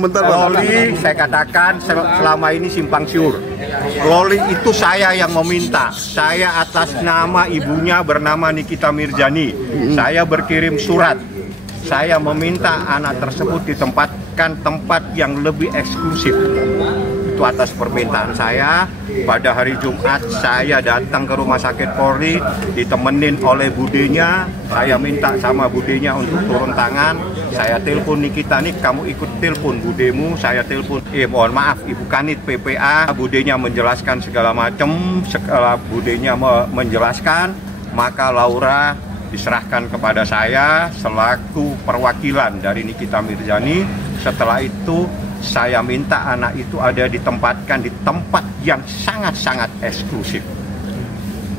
bentar bang. Loli, saya katakan selama ini simpang siur. Loli itu saya yang meminta. Saya atas nama ibunya bernama Nikita Mirzani. Saya berkirim surat. Saya meminta anak tersebut ditempatkan tempat yang lebih eksklusif. Itu atas permintaan saya. Pada hari Jumat saya datang ke rumah sakit Polri, ditemenin oleh budenya. Saya minta sama budenya untuk turun tangan. Saya telepon Nikita, nih kamu ikut telepon budemu. Saya telepon, mohon maaf Ibu Kanit PPA. Budenya menjelaskan segala macam. Setelah budenya menjelaskan, maka Laura diserahkan kepada saya selaku perwakilan dari Nikita Mirzani. Setelah itu saya minta anak itu ada ditempatkan di tempat yang sangat-sangat eksklusif.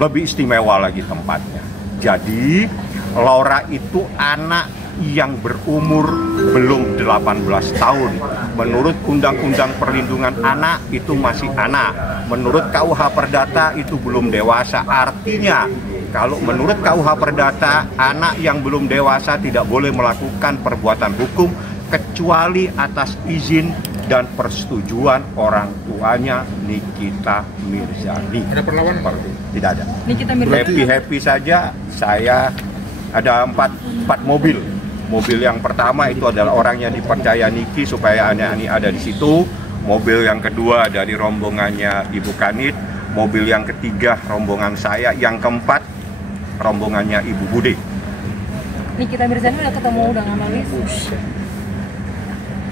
Lebih istimewa lagi tempatnya. Jadi Laura itu anak yang berumur belum 18 tahun. Menurut Undang-Undang Perlindungan Anak itu masih anak. Menurut KUH Perdata itu belum dewasa. Artinya kalau menurut KUH Perdata, anak yang belum dewasa tidak boleh melakukan perbuatan hukum kecuali atas izin dan persetujuan orang tuanya Nikita Mirzani. Ada perlawanan Pak? Tidak ada. Nikita Mirzani Happy saja. Saya ada empat mobil. Mobil yang pertama itu adalah orang yang dipercaya Niki supaya anak ini ada di situ. Mobil yang kedua dari rombongannya Ibu Kanit. Mobil yang ketiga rombongan saya. Yang keempat rombongannya Ibu Bude. Nikita Mirzani udah ketemu dengan Loli.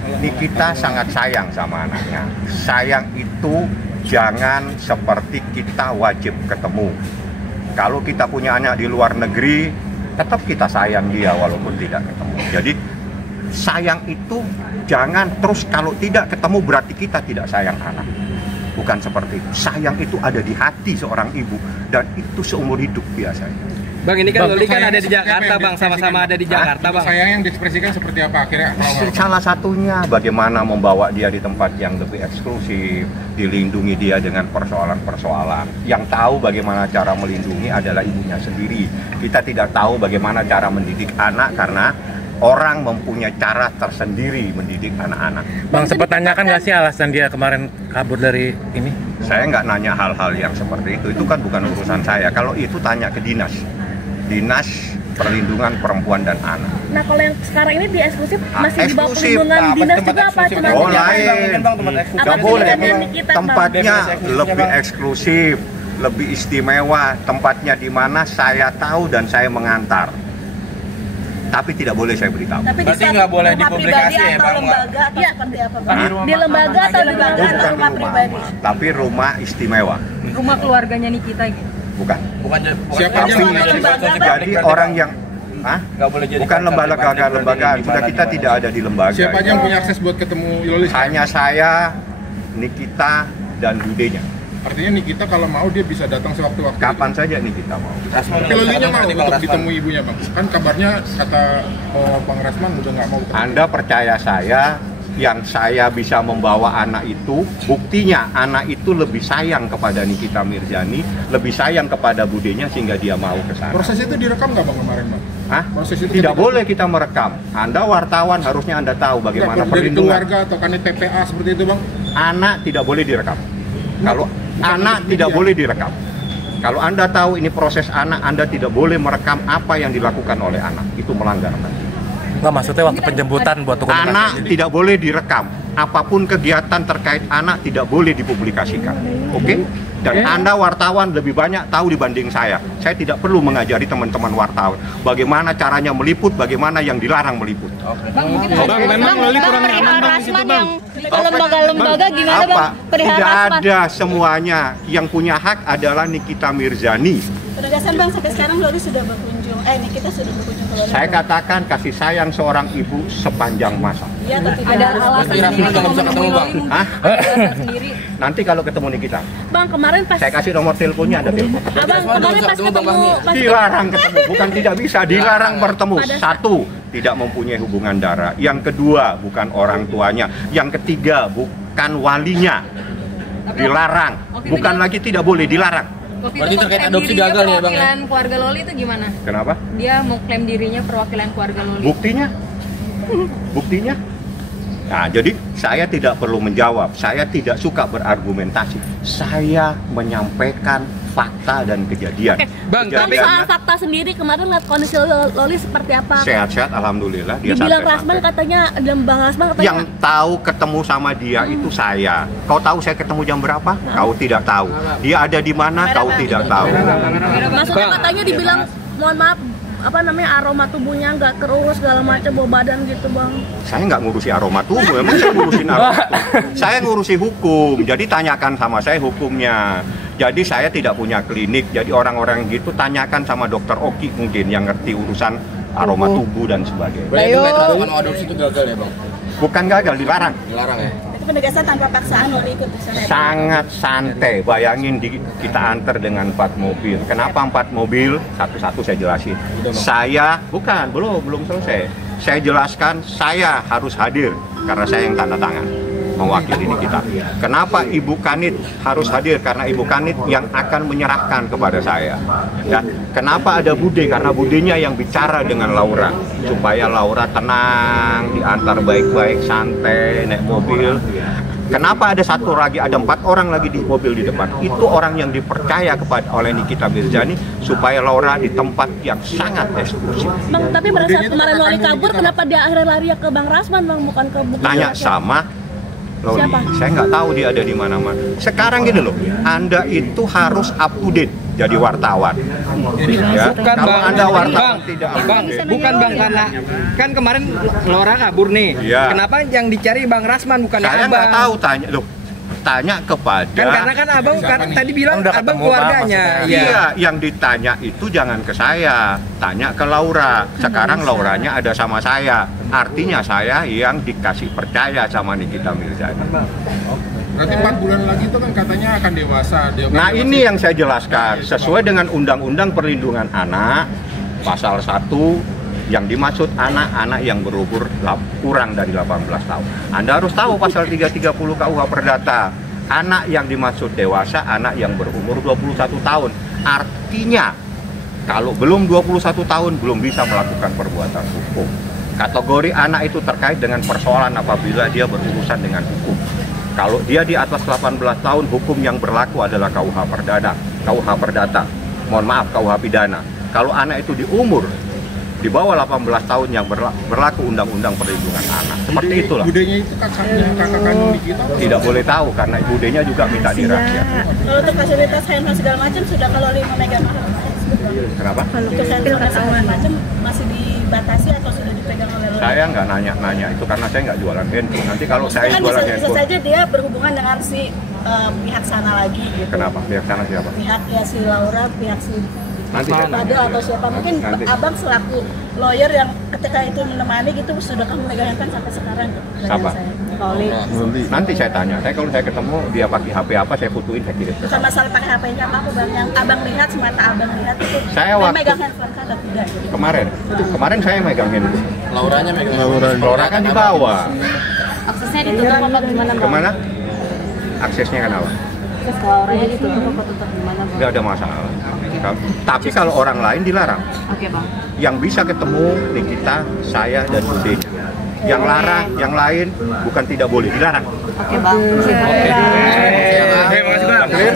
Nikita sangat sayang sama anaknya. Sayang itu jangan seperti kita wajib ketemu. Kalau kita punya anak di luar negeri, tetap kita sayang dia walaupun tidak ketemu. Jadi sayang itu jangan terus kalau tidak ketemu berarti kita tidak sayang anak. Bukan seperti itu. Sayang itu ada di hati seorang ibu dan itu seumur hidup biasanya. Bang, ini kan Loli kan ada di Jakarta, Bang, sama-sama ada di Jakarta, Bang. Sayang yang diekspresikan seperti apa akhirnya? Salah satunya bagaimana membawa dia di tempat yang lebih eksklusif, dilindungi dia dengan persoalan-persoalan. Yang tahu bagaimana cara melindungi adalah ibunya sendiri. Kita tidak tahu bagaimana cara mendidik anak karena orang mempunyai cara tersendiri mendidik anak-anak. Bang, sempat tanyakan nggak sih alasan dia kemarin kabur dari ini? Saya nggak nanya hal-hal yang seperti itu kan bukan urusan saya. Kalau itu tanya ke dinas Perlindungan Perempuan dan Anak. Nah, kalau yang sekarang ini di eksklusif masih di bawah perlindungan dinas juga apa? Cuma lain. Nggak boleh. Tempatnya lebih eksklusif, lebih istimewa. Tempatnya di mana saya tahu dan saya mengantar. Tapi tidak boleh saya beritahu. Tapi berarti nggak boleh dipublikasi ya, Bang? Lembaga atau seperti apa, Bang? Di lembaga atau di rumah pribadi? Tapi rumah istimewa. Rumah keluarganya Nikita gitu. Bukan. Siapa yang jadi orang yang nggak boleh jadi bukan lembaga sudah kita tidak ada di lembaga. Siapa yang punya akses buat ketemu Loli? Hanya saya, Nikita dan budenya. Artinya Nikita kalau mau dia bisa datang sewaktu-waktu. Kapan saja Nikita mau. Tapi Lolinya mau untuk ditemui ibunya, Bang. Kan kabarnya kata Bang Rasman udah nggak mau. Anda percaya saya, yang saya bisa membawa anak itu, buktinya anak itu lebih sayang kepada Nikita Mirzani, lebih sayang kepada budenya sehingga dia mau ke sana. Proses itu direkam nggak Bang kemarin, Bang? Proses itu tidak boleh kita merekam. Anda wartawan harusnya Anda tahu bagaimana dari perlindungan. keluarga atau Kanit PPA seperti itu, Bang? Anak tidak boleh direkam. Kalau anak tidak boleh direkam. Kalau Anda tahu ini proses anak, Anda tidak boleh merekam apa yang dilakukan oleh anak. Itu melanggar. Nggak, maksudnya waktu penjemputan buat dokumentasi. Anak tidak boleh direkam. Apapun kegiatan terkait anak tidak boleh dipublikasikan. Oke? Dan Anda wartawan lebih banyak tahu dibanding saya. Saya tidak perlu mengajari teman-teman wartawan bagaimana caranya meliput, bagaimana yang dilarang meliput. Bang, mungkin Bang, memang Loli kurang nyaman Bang di situ, Bang. Lembaga-lembaga gimana, Bang? Tidak ada semuanya. Yang punya hak adalah Nikita Mirzani. Penegasan, Bang, sampai sekarang Loli sudah berkunjung. Nikita sudah berkunjung ke Loli. Saya katakan kasih sayang seorang ibu sepanjang masa. Iya, atau tidak? Ada alasan sendiri kalau menemui Loli. Alasan sendiri. Nanti kalau ketemu Nikita, Bang, kemarin pas saya kasih nomor teleponnya, ada telepon. Abang kemarin pas ketemu Dilarang ketemu, bukan tidak bisa, dilarang bertemu. Satu, tidak mempunyai hubungan darah. Yang kedua, bukan orang tuanya. Yang ketiga, bukan walinya. Dilarang. Bukan lagi tidak boleh, dilarang. Berarti terkait adopsi gagal ya, Bang? Perwakilan keluarga Loli itu gimana? Kenapa? Dia mau klaim dirinya perwakilan keluarga Loli. Buktinya? Buktinya? Nah, jadi saya tidak perlu menjawab, saya tidak suka berargumentasi. Saya menyampaikan fakta dan kejadian. Bang, Tapi soal fakta sendiri, kemarin lihat kondisi Loli seperti apa? Sehat-sehat, alhamdulillah. Dia Dibilang santai-santai. Rasman katanya, Bang Rasman katanya Yang tahu ketemu sama dia itu saya. Kau tahu saya ketemu jam berapa? Kau tidak tahu. Dia ada di mana? Kau tidak tahu. maksudnya katanya dibilang, mohon maaf, apa namanya, aroma tubuhnya nggak kerus segala macam, bau badan gitu Bang. Saya nggak ngurusi aroma tubuh, emang saya ngurusin aroma tubuh. Saya ngurusi hukum, jadi tanyakan sama saya hukumnya. Jadi saya tidak punya klinik, jadi orang-orang gitu tanyakan sama dokter Oki mungkin yang ngerti urusan aroma tubuh dan sebagainya. Kalau adopsi itu gagal ya bang? Bukan gagal, dilarang. Dilarang ya? Itu penegasan tanpa paksaan Loli ikut di sana. Sangat santai, bayangin kita antar dengan 4 mobil. Kenapa 4 mobil? Satu-satu saya jelasin. Saya, belum selesai. Saya jelaskan, saya harus hadir karena saya yang tanda tangan mewakili kita. Kenapa Ibu Kanit harus hadir? Karena Ibu Kanit yang akan menyerahkan kepada saya. Ya. Kenapa ada Bude? Karena Budenya yang bicara dengan Laura supaya Laura tenang, diantar baik-baik, santai, naik mobil. Kenapa ada satu lagi, ada 4 orang lagi di mobil di depan? Itu orang yang dipercaya oleh Nikita Mirzani supaya Laura di tempat yang sangat eksklusif. Bang, tapi pada saat kemarin Loli kabur, kenapa dia akhirnya lari ke Bang Rasman Bang, bukan ke Tanya sama Loli, Siapa? saya nggak tahu dia ada di mana-mana. Sekarang gini loh, Anda itu harus up to date jadi wartawan. Ya, Bukan kalau bang, Anda wartawan bang, tidak up to bang, date. bukan bang, karena kan kemarin Laura kabur nih. Iya. Kenapa yang dicari Bang Rasman bukan Saya abang? nggak tahu, tanya loh. Tanya kepada Kan karena kan abang tadi bilang Kan udah abang ketemu, keluarganya. Bang, Iya, yang ditanya itu jangan ke saya, tanya ke Laura. Sekarang Lauranya ada sama saya, artinya saya yang dikasih percaya sama Nikita Mirzani. Berarti 4 bulan lagi itu kan katanya akan dewasa. Nah ini yang saya jelaskan, sesuai dengan Undang-Undang Perlindungan Anak, pasal 1, yang dimaksud anak-anak yang berumur kurang dari 18 tahun. Anda harus tahu pasal 330 KUH Perdata. Anak yang dimaksud dewasa, anak yang berumur 21 tahun. Artinya, kalau belum 21 tahun, belum bisa melakukan perbuatan hukum. Kategori anak itu terkait dengan persoalan apabila dia berurusan dengan hukum. Kalau dia di atas 18 tahun, hukum yang berlaku adalah KUH Perdata. Mohon maaf, KUH Pidana. Kalau anak itu di umur di bawah 18 tahun yang berlaku Undang-Undang Perlindungan Anak. Seperti itulah. Budenya itu kakak kandung Nikita. Tidak boleh tahu karena budenya juga minta dirahasiakan. Kalau untuk fasilitas handphone segala macam sudah kalau Loli memegang Kenapa? untuk handphone segala macam masih dibatasi atau sudah dipegang oleh Loli? Saya nggak nanya itu karena saya nggak jualan handphone. Nanti kalau saya Kan jualan bisa handphone, saja dia berhubungan dengan si pihak sana lagi gitu. kenapa? Pihak sana siapa? Pihak ya si Laura, pihak si Nanti saya tanya. Fadil atau siapa, mungkin Nanti. abang selaku lawyer yang ketika itu menemani gitu sudah kamu megang handphone sampai sekarang gitu. Siapa? Loli. Nanti saya tanya. Saya kalau saya ketemu dia pakai HP apa, saya fotoin, saya kirim. Bukan masalah pakai HP-nya apa bang, yang abang lihat, semata abang lihat itu Saya dia waktu- megang handphone kan atau tidak gitu. Kemarin saya megang handphone. Lauranya megang. Laura kan di bawah. Aksesnya ditutup apa gimana bang? Kemana? Aksesnya kenapa? Akses ke Lauranya ditutup apa tutup gimana bang? Nggak ada masalah. Tapi kalau orang lain dilarang. Oke bang. Yang bisa ketemu Nikita, saya dan Bude. Yang larang, yang lain bukan tidak boleh, dilarang. Oke bang. Oke, makasih bang. Clear?